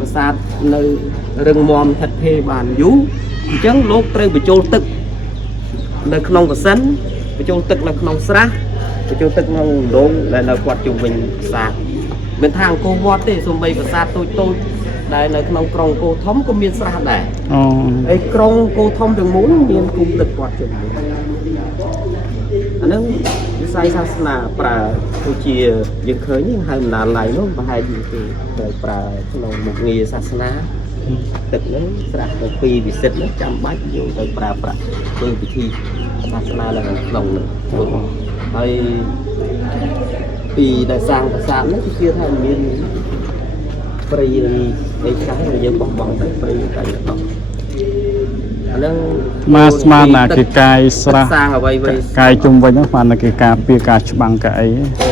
ประสาทในเรื่องมอมทัดเพบานยุจังโลกเตยไปโจลตึกในขนมกระสันไปโจลตึกในขนมสระไปโจลตึกในโดงและในวัดจุบินประสาทเป็นทางโกวอดที่สมบัยประสาทตัวได้ในขนมกรองโกทอมก็มีสระได้ไอ้กรองโกทอมถึงมุ้งมีกุมตึกวัดจุบินอันนั้นวิสัยศาสนาปราตัวเชียยังเคยยังให้นานไหลนู้นมาให้ดีคือปราขนมมุกเงียศาสนาตึกนั้นสระในปีวิสิตนั้นจำบัดอยู่โดยปราโดยพิธีศาสนาแล้วลงหนึ่งไอ้ปีได้สร้างประสาทนั้นที่เชื่อท่านมีปรีในครั้งเรายังบอกได้ปรีกันต่อมาสมานาคือไก่สระไก่จุ่มไว้ยังฟันคือการเปียกาฉบังไก่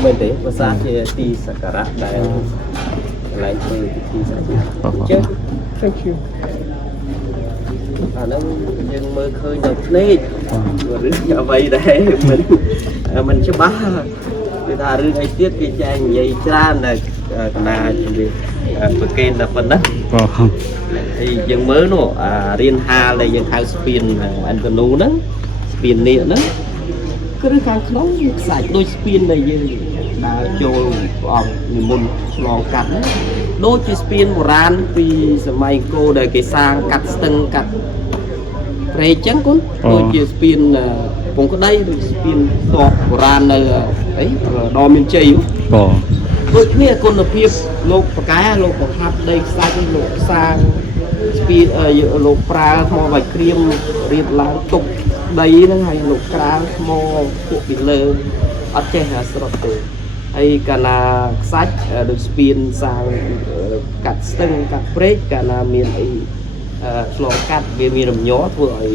เหมือนเด็กภาษาที่ตีสักการะได้อะไรที่ตีสักการะเจ้า thank you อันนั้นยังเมื่อเคยดับเล่หรือจะไปได้มันจะบ้าเวลาเรื่องไอ้เตี้ยกี่ใจใหญ่จ้าน่ะนาจะมีประเกณฑ์แบบนั้นยังเมื่อโน่เรียนฮาเลยยังเข้าสปีนอันก็นู้นั้นสปีนเนี่ยนะก็เรื่องการคล้องใส่โดยสปีนเลยยังโจออกมุนลองกัดนะโดยสปีนโบราณปีสมัยโกได้เกสร้างกัดตึงกัดเรจังคุณโดยสปีนผมก็ได้โดยสปีนตัวโบราณเลยไอ้ดอมินเจียโดยเนี่ยคนเพียบโลกปากกาโลกของทับได้สร้างโลกสร้างสปีนโลกปลาหม้อใบครีมเรียบล้างตุกได้นั่นไงโลกกลางหม้อพวกบินเลยอัดเจหาสระตัวไอ้การนาซัดโดยสปีนสร้างกัดสตึงกัดเบรกการนามีไอ้ลองกัดมีลำย้อเพื่อไอ้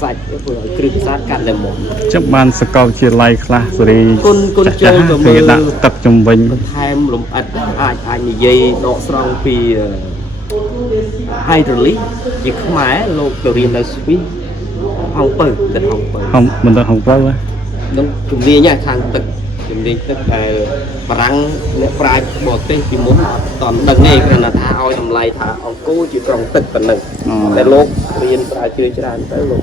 ซัดเพื่อครึ่งซัดกัดเลยหมดจับมันสกาวเชียร์ไลคลาสรีคนโจมกับมือตับจมวิญไทม์ลมอัดอาจมีเย่ดอกสรองปีไฮดรอลิกยิ่งหมายโลกเรียนในสปีห้องเปิดเป็นห้องเปิดมันเป็นห้องเปิดวะต้องจุ่มเรียเนี่ยทางตึกจุ่มเรียตึกปรังเนี่ยปลายบอดเต้นจิมุนตอนดังนี้ขนาดท้าเอาทำลายท้าเอากู้จีกรองตึกเป็นหนึ่งแต่โลกเรียนปลายเชื่อจานแต่โลก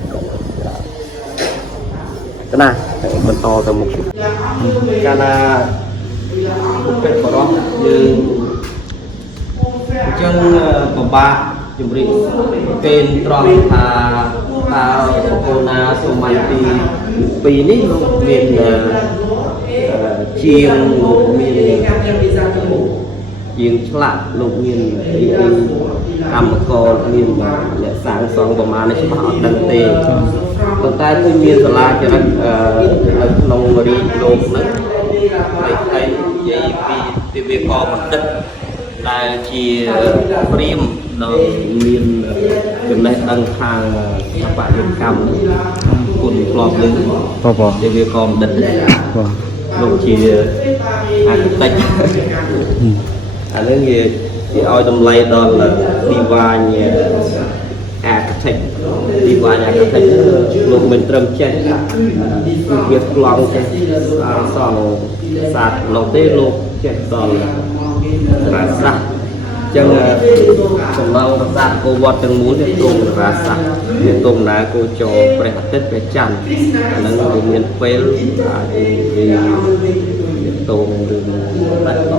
ก็น่ามันต่อแต่หมดการน่าเป็นปลอกยืนจังปะบะจุ่มเรียเป็นตรองตาโคนาสมัยปีนี้ลูกเมียนเชียงลูกเมียนเชียงฉลาดลูกเมียนกรรมกรเมียนเนี่ยสร้างสองประมาณในฉบับดังเตะตอนใต้ที่เมียนสลาจะนั้นลงมาดีโลกนั้นในไทยยี่ปีที่เวียกอมันตึกได้เชียพรีมเราเรียนเป็นในดังทางสปายุกรรมคุณปลอบลึงเดี๋ยวเวียกอมดัดลงเชียอาร์ติกอันนี้ที่เอาตำไลตอนดีวานเนี่ยอาร์ติกดีวานอาร์ติกลงเป็นเติมเช่นเวียกลองเช่นสองศาสตร์เราได้ลงเช่นตอนราษฎรจังของเราศาสตร์โกวัดจังมูเนี่ยตรงราษฎรเนี่ยตรงนาโกโจประหัตเตประจันนั้นเราเรียนเฟลตรงเรื่องตัดต่อ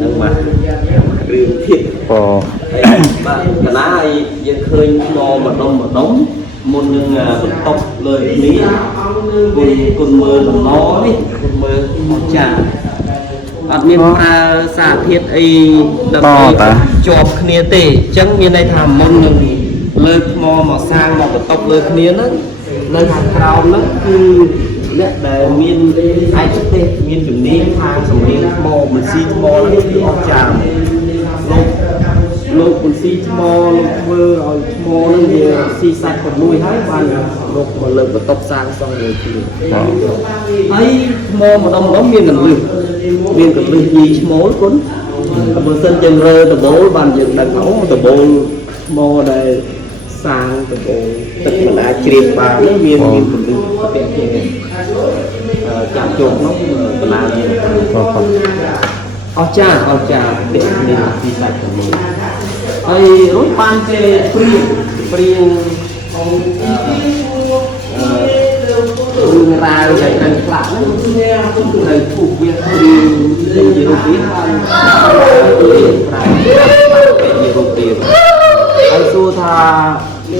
นั่งมาเรื่องที่พอบ้านคณะยังเคยมองมาดมมุนยังตกเลยนี้คุณมือน้อยคุณมือจ่าอันนี้สาธิตไอ้ดับจอบเนียเตจังมีในทำมุนยังเลิกมอมาสร้างมาตกเลิกเนียนั้นในทางเรานั้นคือเนี่ยแต่มีไอ้ชุดเตมีจุดนี้ทางสมัยมอมันซีมอแล้วคือออกจากโลกมันซีมอโลกเวอร์เอามอนั่นเนี่ยซีสัตว์คนลุยให้บ้านโลกมันเลิกมาตกสร้างสองเลยทีไอ้มอมาดมมีเงินลืมมีเงินลืมยี่มอคนบนเส้นจังเรือตะโบบ้านยังดังเขาตะโบมอได้สร้างตะโบตึกมันอาชีพบ้านนี่มีเงินลืมเป็นจับโจมน้องตลาดเนี่ย អចាទេមានទីសាច់ទៅហើយរួចបានគេព្រៀងរឿងរ៉ាវដែលត្រូវផ្លាក់ហ្នឹងត្រូវពុះវាព្រៀងជារូបភាពបានប្រើជារូបភាពហើយសួរថា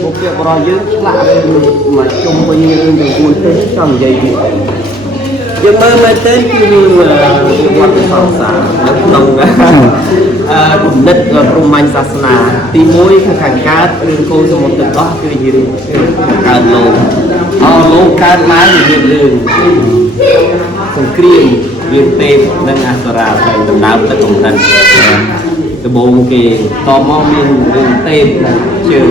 បុព្វបុរសយើងផ្លាក់មកជុំវិញរឿងទាំង4ទេចង់និយាយពីអីយើងមើលមែនទេគឺរឿងវត្តសង្សារនៅក្នុងគំនិតព្រហ្មញ្ញសាសនាទី1ខាងកើតរឿងកូនសមុទ្រទាំងអស់គឺជារឿងកើតលោកលោកកើតឡើងជារឿងសង្គ្រាមរឿងទេពនិងអសុរាទៅដំណើរទឹកកំណត់ដំបូងគេតមកមានរឿងទេពជើង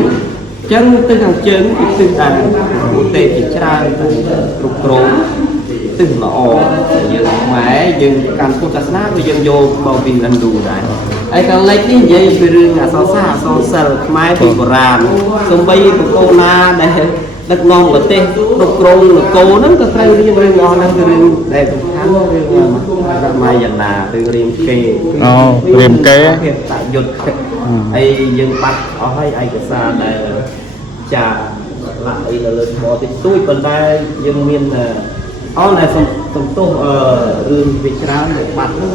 ចឹងទៅខាងជើងគឺទិសដែរព្រោះទេពជាច្រើនទៅគ្រប់គ្រងទិសល្អយើងខ្មែរយើងកាន់ពុទ្ធសាសនាគឺយើងយកមកពីឥណ្ឌូដែរហើយខាងលិចនេះនិយាយពីរឿងអក្សរសាស្ត្រអក្សរសិល្ប៍ខ្មែរពីបុរាណសំបីបកូណាដែលដឹកនាំប្រទេសគ្រប់គ្រងនគរហ្នឹងក៏ត្រូវរៀនរឿងអស់ហ្នឹងគឺរឿងដែលសំខាន់រឿងរមាយណារឿងរៀមកេរៀមកេតយុទ្ធហើយយើងបាត់អស់ហើយឯកសារដែលចាឡាក់អីនៅលើថ្មតិចតួចប៉ុន្តែយើងមានដែលសំទោសរឿងវាច្រើនដែលបាត់ហ្នឹង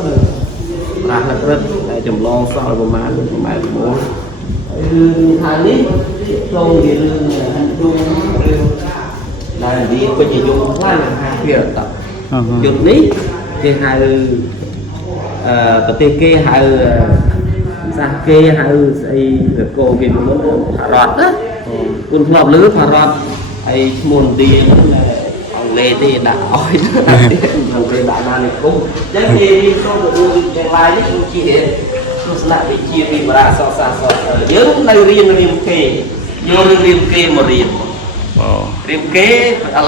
ប្រាស់រឹតតែចម្លងសល់ប្រមាណ9រឿងថានេះចូលជារឿងដែលវាពេញនិយមខ្លាំងភារតយុទ្ធនេះគេហៅប្រទេសគេហៅសាសគេហៅស្អីនគរគេមុនផារ៉ាត់ណាគុណធ្លាប់លើផារ៉ាត់ហើយឈ្មោះឥណ្ឌាអង់គ្លេសទេដាក់អោយគេដាក់ណានេះគុំអញ្ចឹងគេចូលទៅរឿងទាំងឡាយនេះគឺជាទស្សនវិជ្ជាវិបាកសរសាស្ត្រយើងនៅរៀនរៀមកេយករឿងរៀមកេមករៀនរៀមកេឥ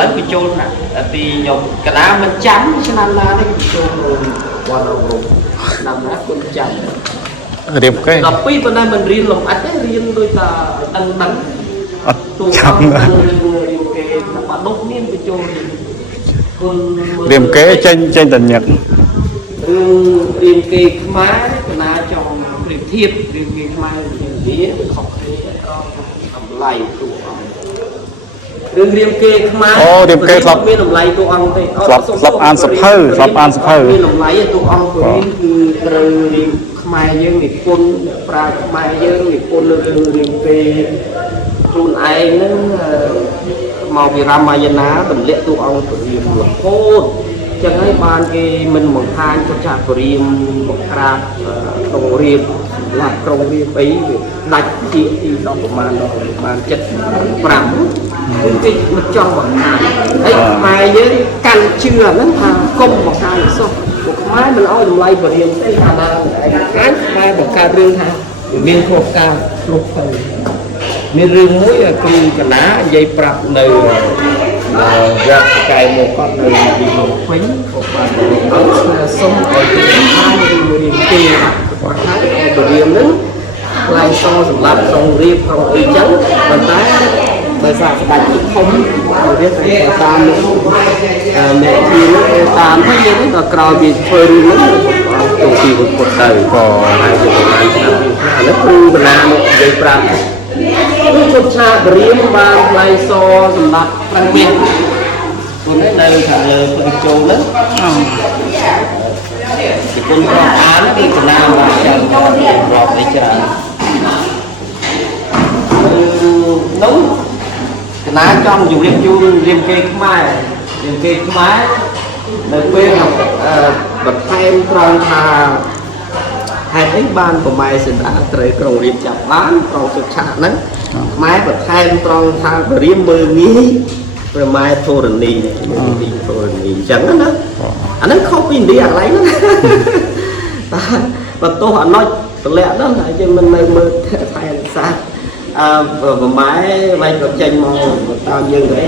ឡូវបញ្ចូលណាទីខ្ញុំកណ្ដាលមិនចាំឆ្នាំណានេះបញ្ចូលវត្តអប់រំឆ្នាំណាគុណចាំរៀបគេ12ប៉ុន្តែមិនរៀនលំអិតទេរៀនដូចថាដឹងអត់ចាំរៀមកេបាត់ដុសមានបញ្ចូលគុណរៀមកេចេញតញឹករឿងរៀមកេខ្មែរកណាចង់ប្រៀបធៀបរៀមកេខ្មែរវាខុសគ្នាតម្លៃទូអង្គរឿងរៀមកេខ្មែររៀមកេធ្លាប់មានតម្លៃទូអង្គទេធ្លាប់អានសភៅមានតម្លៃទូអង្គព្រោះគឺត្រូវរៀងខ្មែរយើងនិពន្ធប្រាជ្ញខ្មែរយើងនិពន្ធរឿងរៀមកេខ្លួនឯងហ្នឹងមកពីរាមាយណាតម្លាក់ទូអង្គព្រាមរហូតចឹងហើយបានគេមិនបង្ហាញចុចចាក់ព្រាមបង្ក្រាបក្នុងរៀបសម្រាប់ក្រុងរៀបអីវាដាច់ជាទីដល់ប្រមាណ75គឺគេមិនចង់បង្ហាញហើយខ្មែរយើងកាន់ជឿហ្នឹងថាគុំបង្ហាញសោះពួកខ្មែរមិនអោយតម្លៃព្រាមទេថាណាឯងខ្មែរបង្កើតរឿងថាមានខុសការគ្រប់ទៅមានរឿងមួយគ្រូកណានិយាយប្រាប់នៅវត្តកែមកគាត់នៅទីភ្នំពេញគាត់បានសុំឲ្យគេបង្ហាញរឿងរៀនគេគាត់ថាឲ្យបរៀនហ្នឹងខ្លាំងសសម្រាប់ក្នុងរៀបក្នុងអីចឹងប៉ុន្តែដោយសារស្ដេចធំរៀបទៅតាមមេធាវីតាមទៅយើងដល់ក្រោយពីធ្វើរឿងហ្នឹងចូលពីពុទ្ធទៅក៏ហើយជាប្រហែលឆ្នាំឥឡូវគ្រូកណានិយាយប្រាប់គឺជប់ឆាបរៀមបានផ្លៃសសម្រាប់ប្រឹងមាសគុណនៅខាងលើផ្លូវចូលហ្នឹងពីគុណប្រអានគឺកណាបានចាំរាប់នេះច្រើននោះកណាចង់ជម្រាបជូនរៀមកេខ្មែរនៅពេលបន្ថែមត្រង់ថាហេតុអីបានប្រម៉ែសេនាត្រូវក្រុងរៀបចាប់បានត្រង់សុខឆាហ្នឹងខ្មែរបន្ថែមត្រង់ថាបរៀមមើលងាយប្រម៉ែធរណីអញ្ចឹងណាអាហ្នឹងខុសពីឥណ្ឌាអាឡៃហ្នឹងតែបន្ទោសអណុចតម្លាក់ហ្នឹងតែយើងមិននៅមើលថែរក្សាប្រម៉ែវាយក៏ចេញមកតាមយើងទៅ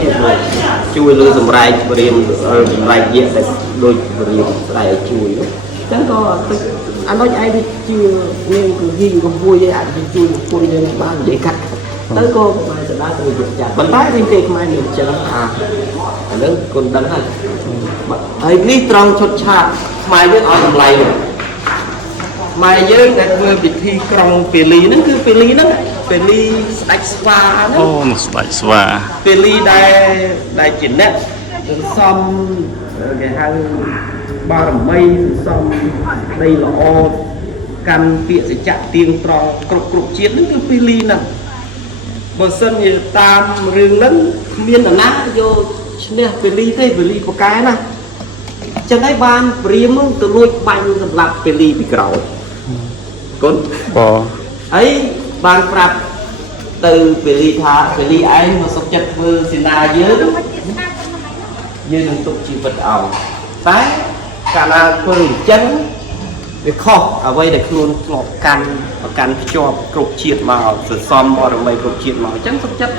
ជួយលើសម្រែកបរៀមសម្រែកយៈតែដូចបរៀមស្ដាយឲ្យជួយអញ្ចឹងក៏អានោះឯងវាជាមានគឺហ៊ីងកំពួយឯងអាចជួយកំពួយយើងបាននិយាយកាត់ទៅក៏បានស្ដាប់ទៅយកចាស់ប៉ុន្តែរៀងគេខ្មែរមានចឹងថាអានឹងគុណដឹងហើយនេះត្រង់ឈុតឆាកខ្មែរយើងឲ្យតម្លៃ ខ្មែរយើងដែលធ្វើពិធីក្រុងពេលលីហ្នឹងគឺពេលលីហ្នឹងពេលលីស្ដេចស្វាហ្នឹង អូស្ដេចស្វា ពេលលីដែលជាអ្នកសន្សំគេហៅបារមីសន្សំដីល្អកាន់ពាក្យសច្ចៈទៀងត្រង់គ្រប់ជាតិហ្នឹងគឺពេលលីហ្នឹងបើសិនជាតាមរឿងហ្នឹងគ្មាននរណាយកឈ្នះពេលលីទេពេលលីប្រកែណាចឹងហើយបានព្រាមទៅលួចបាញ់សម្លាប់ពេលលីពីក្រោយកូន ប ហើយបានប្រាប់ទៅពេលលីថាពេលលីឯងមកសុខចិត្តធ្វើសេនាយើងនឹងទុកជីវិតឲ្យតែកាលណាធ្វើអញ្ចឹងវាខុសអ្វីដែលខ្លួនធ្លាប់កាន់ប្រកាន់ភ្ជាប់គ្រប់ជាតិមកសន្សំបរមីគ្រប់ជាតិមកអញ្ចឹងសុខចិត្ត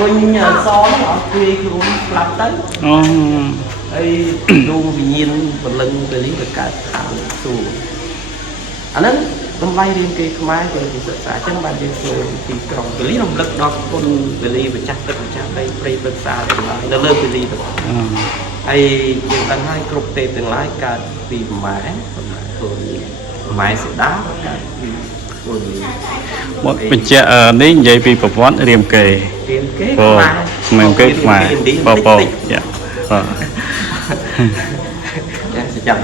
រុញអសហ្នឹងឲ្យព្រាយខ្លួនស្លាប់ទៅ អូ ហើយដួងវិញ្ញាណពលឹងពេលនេះវាកើតខាងសួរអាហ្នឹងតម្លៃរៀនគេខ្មែរគេសិក្សាអញ្ចឹងបានយើងធ្វើទីក្រុងពេលនេះរំលឹកដល់គុណពេលនេះម្ចាស់ទឹកម្ចាស់ដីព្រៃព្រឹក្សាទាំងឡាយនៅលើពេលនេះទាំងហើយយើងដឹងហើយគ្រប់ទេពទាំងឡាយកើតពីម៉ែខ្លួនម៉ែសេដាកើតពីខ្លួន មកបញ្ជាក់នេះនិយាយពីប្រវត្តិរាមកេរ្តិ៍ រៀនគេ អូ ខ្មែរ មិនគេខ្មែរបបចាយ៉ាសចាំ